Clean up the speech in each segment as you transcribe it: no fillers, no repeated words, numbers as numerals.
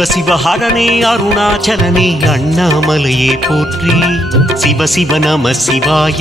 சிவ சிவ ஹரனே அருணாச்சலனே அண்ணாமலையே போற்றி. சிவ சிவ நம சிவாய.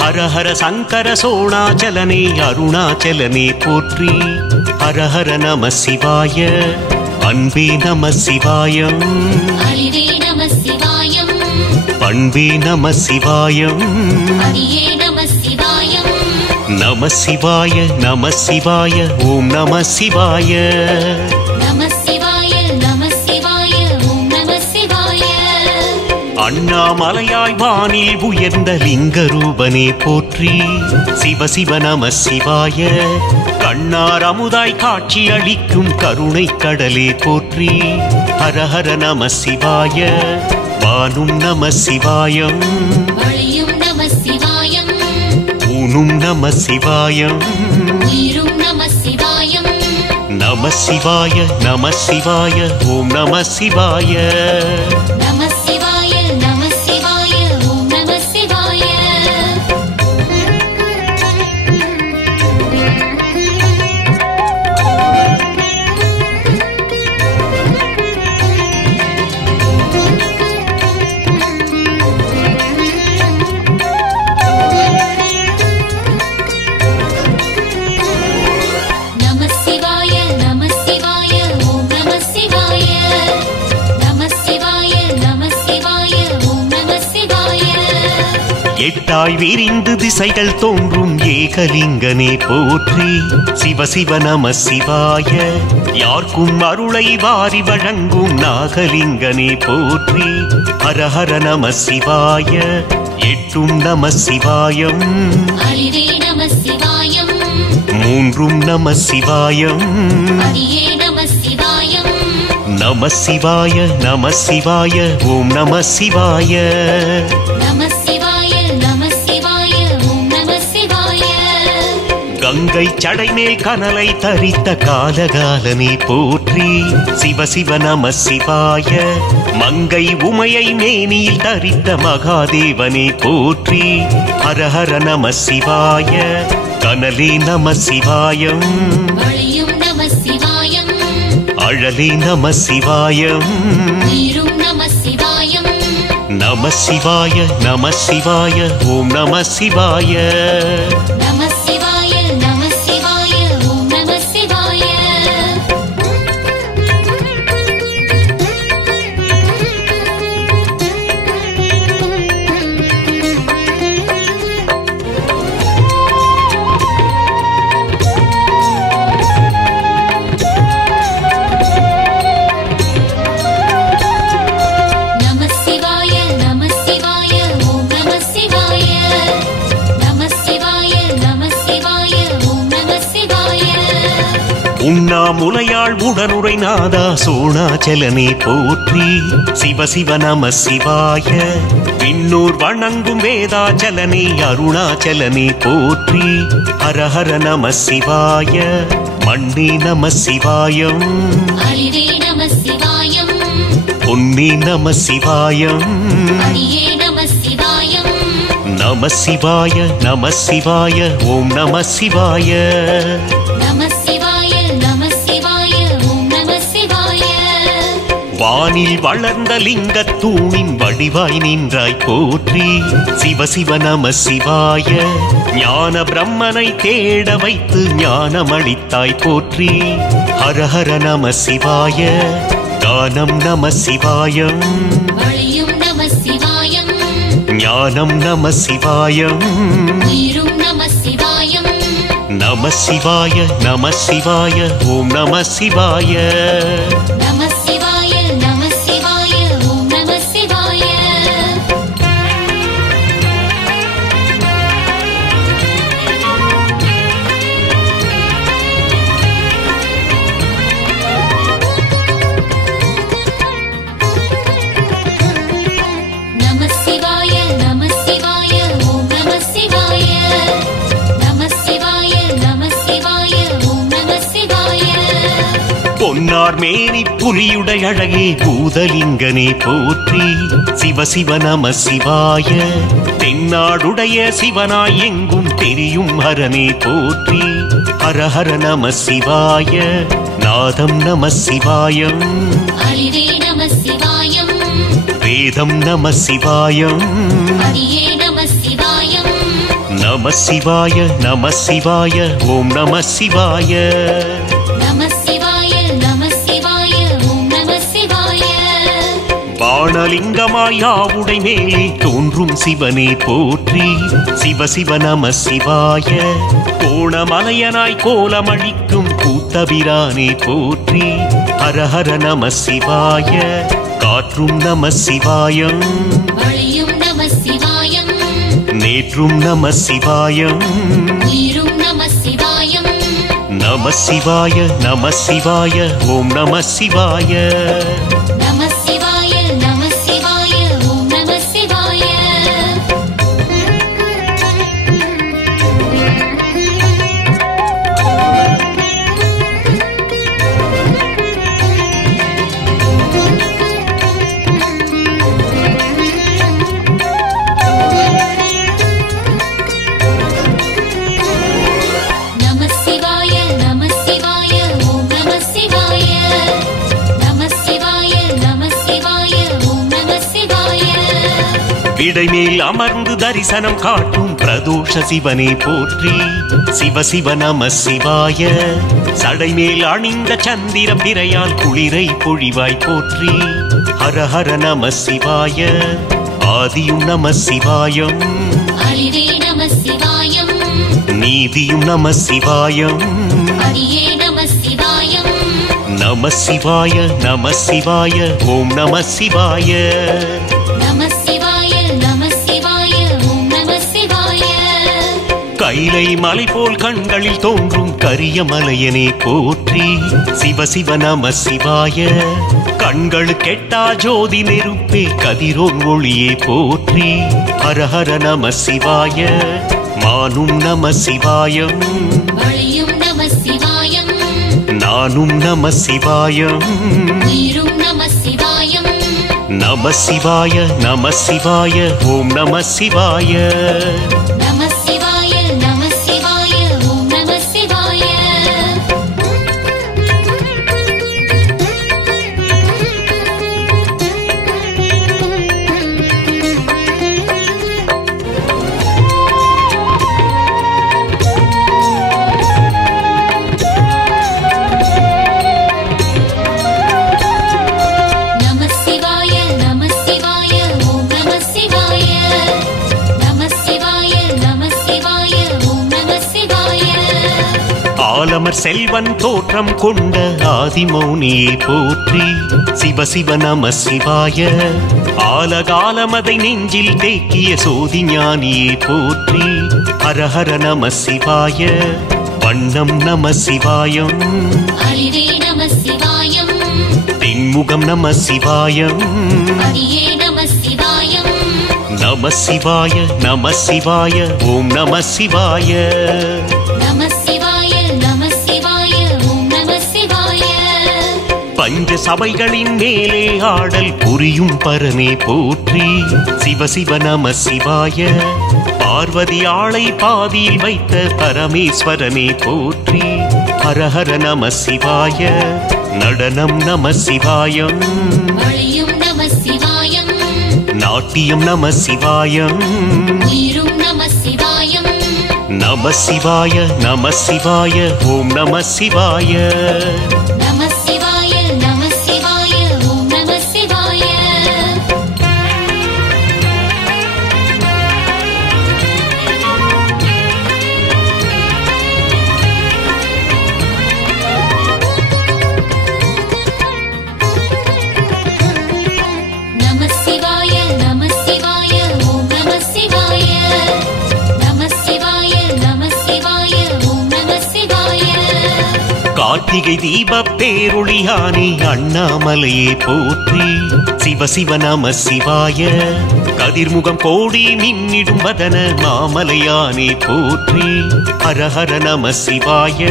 ஹர ஹர சங்கர சோணாச்சலனே அருணாச்சலனே போற்றி. ஹர ஹர நம சிவாய. அன்பே நம சிவாயம். அறிவே நம சிவாயம். பண்பே நம சிவாயம். அடியே நம சிவாயம். நம சிவாய நம சிவாய ஓம் நம சிவாய. நம சிவாய நம சிவாய ஓம் நம சிவாய. அண்ணாமலையாய் வானில் உயர்ந்த லிங்க ரூபனே போற்றி. சிவ சிவ நம சிவாய. கண்ணார் அமுதாய் காட்சி அளிக்கும் கருணை கடலே போற்றி. ஹர ஹர நம சிவாய. வானும் நம சிவாயம். வழியும் நம சிவாயம். ஊனும் நம சிவாயம். உயிரும் நம சிவாயம். நம சிவாய நம சிவாய ஓம் நம சிவாய. நம சிவாய நம சிவாய ஓம் நம சிவாய. எட்டாய் விரிந்து திசைகள் தோன்றும் ஏகலிங்கனே போற்றி. சிவ சிவ நம சிவாய. யார்க்கும் அருளை வாரி வழங்கும் நாகலிங்கனே போற்றி. ஹர ஹர நம சிவாய. எட்டும் நம சிவாயம். அறிவே நம சிவாயம். மூன்றும் நம சிவாயம். அடியே நம சிவாயம். நம சிவாய நம சிவாய ஓம் நம சிவாய. நம சிவாய நம சிவாய ஓம் நம சிவாய. கங்கை சடைமேல் கனலை தரித்த காலகாலனே போற்றி. சிவ சிவ நம சிவாய. மங்கை உமையை மேனியில் தரித்த மகாதேவனே போற்றி. ஹர ஹர நம சிவாய. கனலே நம சிவாயம். வழியும் நம சிவாயம். அழலே நம சிவாயம். உயிரும் நம சிவாயம். நம சிவாய நம சிவாய ஓம் நம சிவாய. நம சிவாய நம சிவாய ஓம் நம சிவாய. உண்ணாமுலையாள் உடனுரை நாதா சோணாச்சலனே போற்றி. சிவ சிவ நம சிவாய. விண்ணூர் வணங்கும் வேதாச்சலனே அருணாச்சலனே போற்றி. ஹர ஹர நம சிவாய. மண்ணே நம சிவாயம். அறிவே நம சிவாயம். பொன்னே நம சிவாயம். அடியே நம சிவாயம். நம சிவாய நம சிவாய ஓம் நம சிவாய. நம சிவாய நம சிவாய ஓம் நம சிவாய. வானில் வளர்ந்த லிங்கத் தூணின் வடிவாய் நின்றாய் போற்றி. சிவ சிவ நம சிவாய. ஞான பிரம்மனை தேட வைத்து ஞானமளித்தாய் போற்றி. ஹர ஹர நம சிவாய. கானம் நம சிவாயம். வழியும் நம சிவாயம். ஞானம் நம சிவாயம். உயிரும் நம சிவாயம். நம சிவாய நம சிவாய ஓம் நம சிவாய. நம சிவாய நம சிவாய ஓம் நம சிவாய. நம சிவாய நம சிவாய ஓம் நம சிவாய. நம சிவாய நம சிவாய ஓம் நம சிவாய. பொன்னார் மேனி புலியுடை அழகே பூதலிங்கனே போற்றி. சிவ சிவ நம சிவாய. தென்னாடுடைய சிவனாய் எங்கும் தெரியும் ஹரனே போற்றி. ஹர ஹர நம சிவாய. நாதம் நம சிவாயம் அறிவே நம சிவாயம் வேதம் நம சிவாயம் ஹரியே நம சிவாயம் நம சிவாய நம சிவாய ஓம் நம சிவாய நம சிவாய நம சிவாய ஓம் நம சிவாய வாணலிங்கமாய் யாவுடை மேலே தோன்றும் சிவனே போற்றி சிவ சிவ நம சிவாய கோணமலையனாய் கோலமழிக்கும் கூத்தபிரானே போற்றி ஹர ஹர நம சிவாய காற்றும் நம சிவாயம் வழியும் நம சிவாயம் நேற்றும் நம சிவாயம் உயிரும் நம சிவாயம் நம சிவாய நம சிவாய ஓம் நம சிவாய நம சிவாய நம சிவாய ஓம் நம சிவாய நம சிவாய நம சிவாய ஓம் நம சிவாய நம சிவாய நம சிவாய ஓம் நம சிவாய விடைமேல் அமர்ந்து தரிசனம் காட்டும் பிரதோஷ சிவனே போற்றி சிவ சிவ நம சிவாய சடைமேல் அணிந்த சந்திரம் விரையால் குளிரை பொழிவாய் போற்றி ஹர ஹர நம சிவாய ஆதியும் நம சிவாயம் அறிவே நம சிவாயம் நீதியும் நம சிவாயம் ஹரியே நம சிவாயம் நம சிவாய நம சிவாய ஓம் நம சிவாய நம சிவாய நம சிவாய ஓம் நம சிவாய கைலை மலை போல் கண்களில் தோன்றும் கரிய மலையனே போற்றி சிவ சிவ நம சிவாய கண்களு கெட்டா ஜோதி நெருப்பே கதிரோன் ஒளியே போற்றி ஹர ஹர நம சிவாய மானும் நம சிவாயம் வழியும் நம சிவாயம் நானும் நம சிவாயம் உயிரும் நம சிவாயம் நம சிவாய நம சிவாய ஓம் நம சிவாய நம சிவாய நம சிவாய ஓம் நம சிவாய நம சிவாய நம சிவாய ஓம் நம சிவாய நம சிவாய நம சிவாய ஓம் நம சிவாய ஆலமர் செல்வன் தோற்றம் கொண்ட ஆதிமௌனியே போற்றி சிவ சிவ நம சிவாய ஆலகாலமதை நெஞ்சில் தேக்கிய சோதி ஞானியே போற்றி ஹர ஹர நம சிவாய வண்ணம் நம சிவாயம் அறிவே நம சிவாயம் தென்முகம் நம சிவாயம் ஹரியே நம சிவாயம் நம சிவாய நம சிவாய ஓம் நம சிவாய நம சிவாய நம சிவாய ஓம் நம சிவாய பஞ்ச சபைகளின் மேலே ஆடல் புரியும் பரமே போற்றி சிவ சிவ நம சிவாய பார்வதி ஆளை பாதியில் வைத்த பரமேஸ்வரனே போற்றி ஹர ஹர நம சிவாய நடனம் நம சிவாயம் வழியும் நம சிவாயம் நாட்டியம் நம சிவாயம் உயிரும் நம சிவாயம் நம சிவாய நம சிவாய ஓம் நம சிவாய நம சிவாய நம சிவாய ஓம் நம சிவாய நம சிவாய நம சிவாய ஓம் நம சிவாய நம சிவாய நம சிவாய ஓம் நம சிவாய கார்த்திகை தீப பேரொளியானே அண்ணாமலையே போற்றி சிவ சிவ நம சிவாய கதிர்முகம் கோடி மின்னிடும் வதன மாமலையானே போற்றி ஹர ஹர நம சிவாய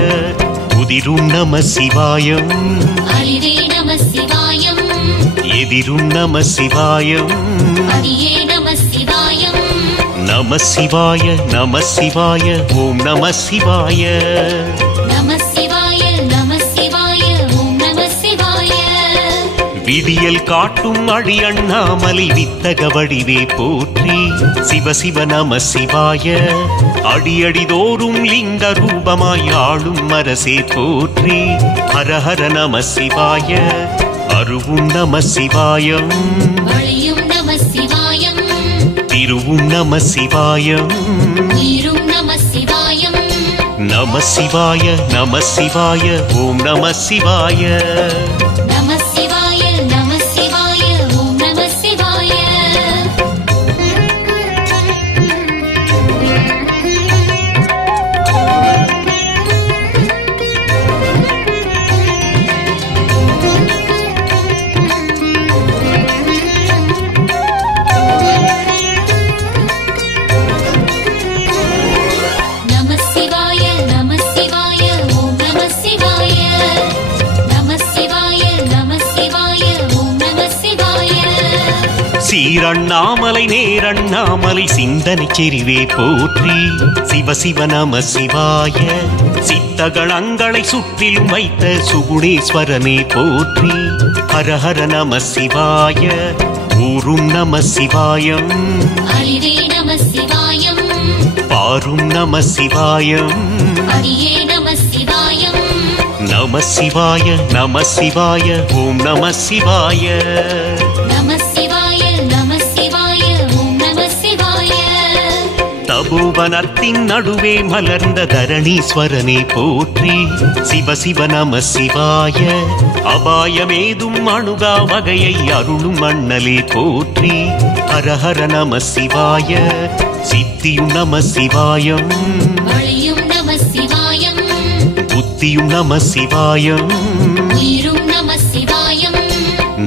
உதிரும் நம சிவாயம் அறிவே நம சிவாயம் எதிரும் நம சிவாயம் ஹரியே நம சிவாயம் நம சிவாய நம சிவாய ஓம் நம சிவாய நம சிவாய நம சிவாய விடியல் காட்டும் அடி அண்ணாமலை வித்தக வடிவே போற்றி சிவ சிவ நம சிவாய அடியடிதோறும் லிங்க ரூபமாய் ஆளும் அரசே போற்றி ஹர ஹர நம சிவாய அருவும் நம சிவாயம் வழியும் நம சிவாயம் திருவும் நம சிவாயம் நீரும் நம சிவாயம் நம சிவாய நம சிவாய ஓம் நம சிவாய நம சிவாய நம சிவாய ஓம் நம சிவாய சீரண்ணாமலை நேரண்ணாமலை சிந்தனை செறிவே போற்றி சிவ சிவ நம சிவாய சித்தகணங்களை சுற்றிலும் வைத்த சுகுணேஸ்வரனே போற்றி ஹர ஹர நம சிவாய ஊரும் நம சிவாயம் அறிவே நம சிவாயம் பாரும் நம சிவாயம் அரியே நம சிவாயம் நம சிவாய நம சிவாய ஓம் நம சிவாய நம சிவாய நம சிவாய ஓம் நம சிவாய தபோவனத்தின் நடுவே மலர்ந்த தரணீஸ்வரனே போற்றி சிவ சிவ நம சிவாய அபாயமேதும் அணுகா வகையை அருளும் அண்ணலே போற்றி ஹர ஹர நம சிவாய சித்தியும் நம சிவாயம் வழியும் நம சிவாயம் புத்தியும் நம சிவாயம் நீரும் நம சிவாயம்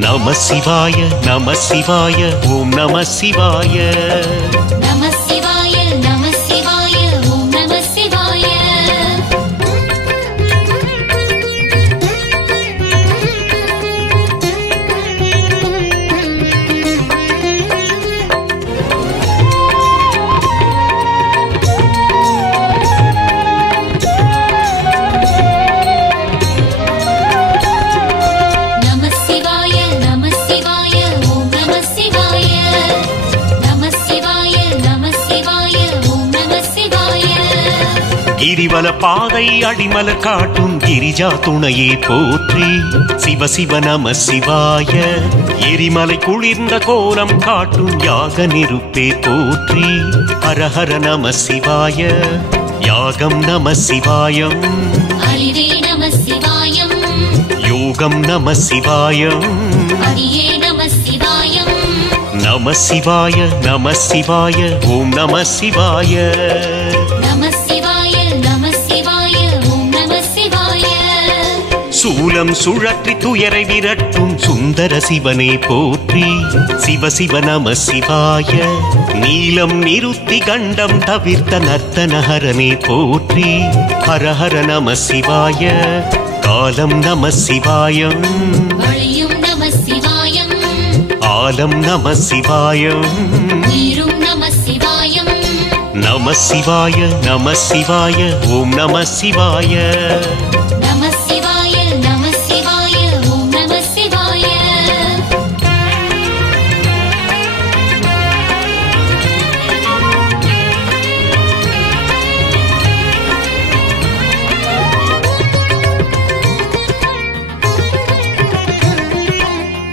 நம சிவாய நம சிவாய ஓம் நம சிவாய நம சிவாய நம சிவாய ஓம் நம சிவாய கிரிவல பாதை அடிமலர் காட்டும் கிரிஜா துணையே போற்றி சிவ சிவ நம சிவாய எரிமலை குளிர்ந்த கோலம் காட்டும் யாக நெருப்பே போற்றி ஹர ஹர நம சிவாய யாகம் நம சிவாயம் அறிவே நம சிவாயம் யோகம் நம சிவாயம் அரியே நம சிவாயம் நம சிவாய நம சிவாய ஓம் நம சிவாய நம சிவாய நம சிவாய ஓம் நம சிவாய சூலம் சுழற்றி துயரை விரட்டும் சுந்தர சிவனே போற்றி சிவ சிவ நம சிவாய நீலம் நிறுத்தி கண்டம் தவிர்த்த நர்த்தனஹரனே போற்றி ஹர ஹர நம சிவாய காலம் நம சிவாயம் வழியும் நம சிவாயம் ஆலம் நம சிவாயம் நீரும் நம சிவாயம் நம சிவாய நம சிவாய ஓம் நம சிவாய நம சிவாய நம சிவாய ஓம் நம சிவாய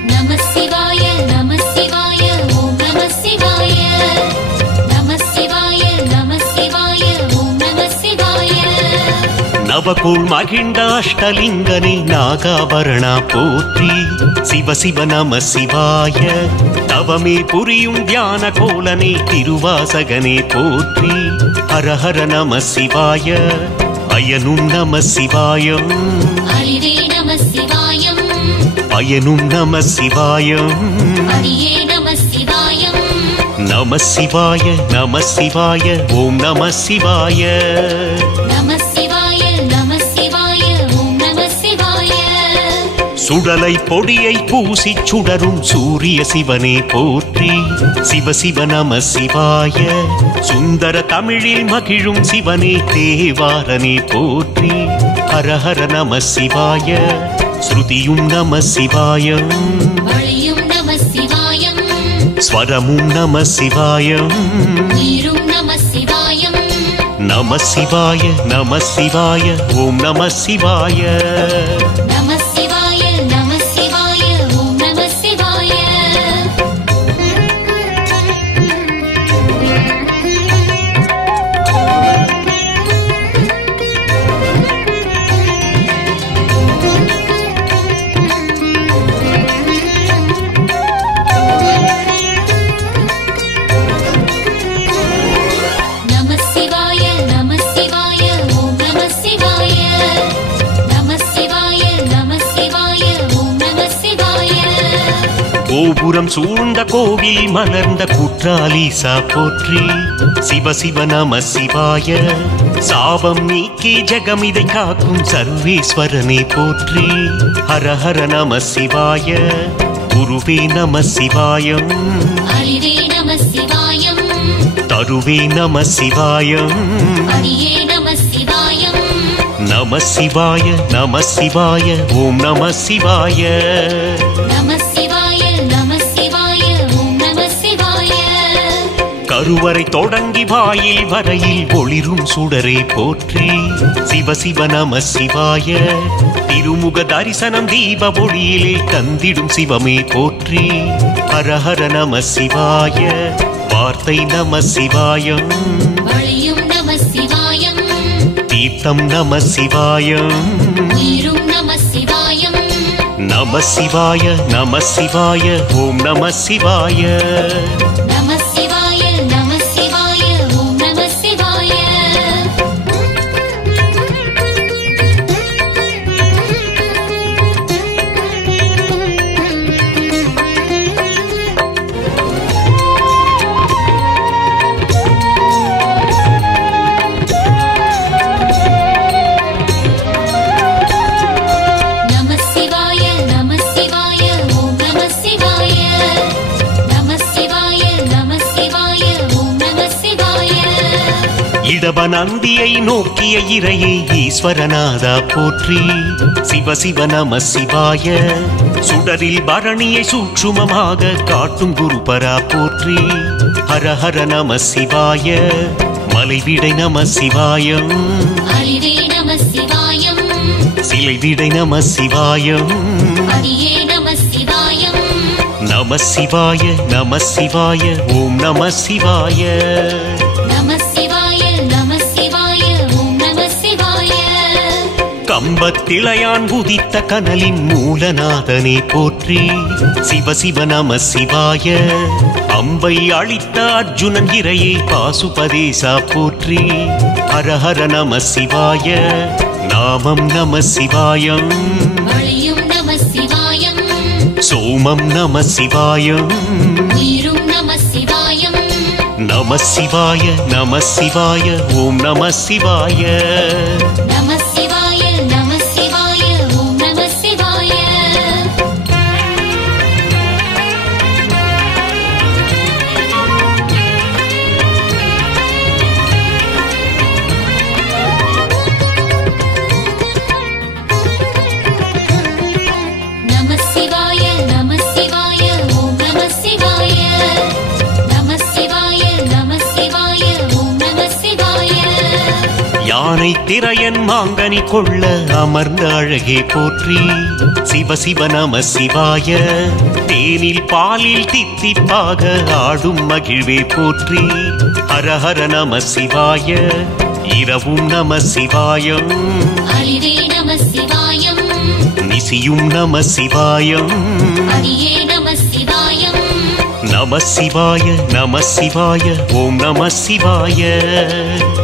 நம சிவாய நம சிவாய ஓம் நம சிவாய நம சிவாய நம சிவாய ஓம் நம சிவாய நவகோள் மகிழ்ந்த அஷ்டலிங்கனே நாகாபரணா போற்றி சிவ சிவ நம சிவாய தவமே புரியும் தியான கோலனே திருவாசகனே போற்றி ஹர ஹர நம சிவாய அயனும் நம சிவாயம் அறிவே நம சிவாயம் அயனும் நம சிவாயம் அரியே நம சிவாயம் நம சிவாய நம சிவாய ஓம் நம சிவாய நம சிவாய நம சிவாய ஓம் நம சிவாய சுடலை பொடியை பூசி சுடரும் சூரிய சிவனே போற்றி சிவ சிவ நம சிவாய சுந்தர தமிழில் மகிழும் சிவனே தேவாரனே போற்றி ஹர ஹர நம சிவாய ஸ்ருதியும் நம சிவாயம் வழியும் நம சிவாயம் ஸ்வரமும் நம சிவாயம் நீரும் நம சிவாயம் நம சிவாய நம சிவாய ஓம் நம சிவாய நம சிவாய நம சிவாய ஓம் நம சிவாய கோபுரம் சூழ்ந்த கோவில் மலர்ந்த குற்றாலீசா போற்றி சிவ சிவ நம சிவாய சாபம் நீக்கி ஜெகமிதை காக்கும் சர்வேஸ்வரனே போற்றி ஹர ஹர நம சிவாய குருவே நம சிவாயம் அறிவே நம சிவாயம் தருவே நம சிவாயம் அரியே நம சிவாயம் நம சிவாய நம சிவாய ஓம் நம சிவாய நம சிவாய நம சிவாய ஓம் நம சிவாய கருவறை தொடங்கி வாயில் வரையில் ஒளிரும் சுடரே போற்றி சிவ சிவ நம சிவாய திருமுக தரிசனம் தீப ஒளியிலே கந்திடும் சிவமே போற்றி ஹர ஹர நம சிவாய வார்த்தை நம சிவாயம் வழியும் நம சிவாயம் தீர்த்தம் நம சிவாயம் நீரும் நம சிவாயம் நம சிவாய நம சிவாய ஓம் நம சிவாய நம சிவாய நம சிவாய ஓம் நம சிவாய நம சிவாய நம சிவாய ஓம் நம சிவாய நம சிவாய நம சிவாய ஓம் நம சிவாய இடப நந்தியை நோக்கிய இறையே ஈஸ்வரநாதா போற்றி சிவ சிவ நம சிவாய சுடரில் பரணியை சூட்சுமமாக காட்டும் குருபரா போற்றி ஹர ஹர நம சிவாய மலைவிடை நம சிவாயம் அறிவே நம சிவாயம் சிலை விடை நம சிவாயம் அரியே நம சிவாயம் நம சிவாய நம சிவாய ஓம் நம சிவாய நம சிவாய நம சிவாய ஓம் நம சிவாய கம்பத்திளையான் உதித்த கனலின் மூலநாதனே போற்றி சிவ சிவ நம சிவாய அம்பை அளித்த அர்ஜுனன் இறையே பாசுபதேசா போற்றி ஹர ஹர நம சிவாய நாமம் நம சிவாயம் வழியும் நம சிவாயம் சோமம் நம சிவாயம் நீரும் நம சிவாயம் நம சிவாய நம சிவாய ஓம் நம சிவாய நம சிவாய நம சிவாய ஓம் நம சிவாய நம சிவாய நம சிவாய ஓம் நம சிவாய நம சிவாய நம சிவாய ஓம் நம சிவாய யானை திரையன் மாங்கனி கொள்ள அமர்ந்த அழகே போற்றி சிவ சிவ நம சிவாய தேனில் பாலில் தித்திப்பாக ஆடும் மகிழ்வே போற்றி ஹர ஹர நம சிவாய இரவும் நம சிவாயம் அறிவே நம சிவாயம் நிசியும் நம சிவாயம் அரியே நம சிவாயம் நம சிவாய நம சிவாய ஓம் நம சிவாய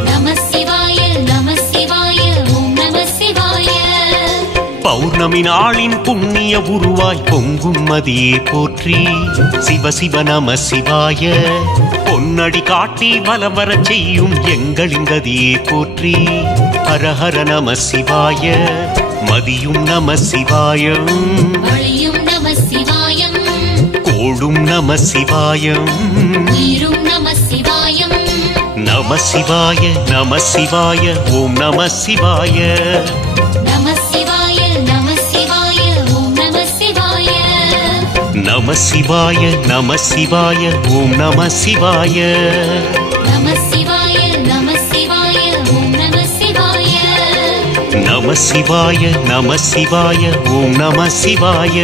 நம சிவாய நம சிவாய ஓம் நம சிவாய பௌர்ணமி நாளின் புண்ணிய உருவாய் பொங்கும் மதியே போற்றி சிவ சிவ நம சிவாய பொன்னடி காட்டி வலம் வரச் செய்யும் எங்களின் கதியே போற்றி ஹர ஹர நம சிவாய மதியும் நம சிவாயம் வழியும் நம சிவாயம் கோடும் நம சிவாயம் நீரும் நம சிவாயம் நம சிவாய நம சிவாய ஓம் நம சிவாய நம சிவாய நம சிவாய நம சிவாய நம சிவாய ஓம் நம சிவாய நம சிவாய நம சிவாய ஓம் நம சிவாய நம சிவாய நம சிவாய ஓம் நம சிவாய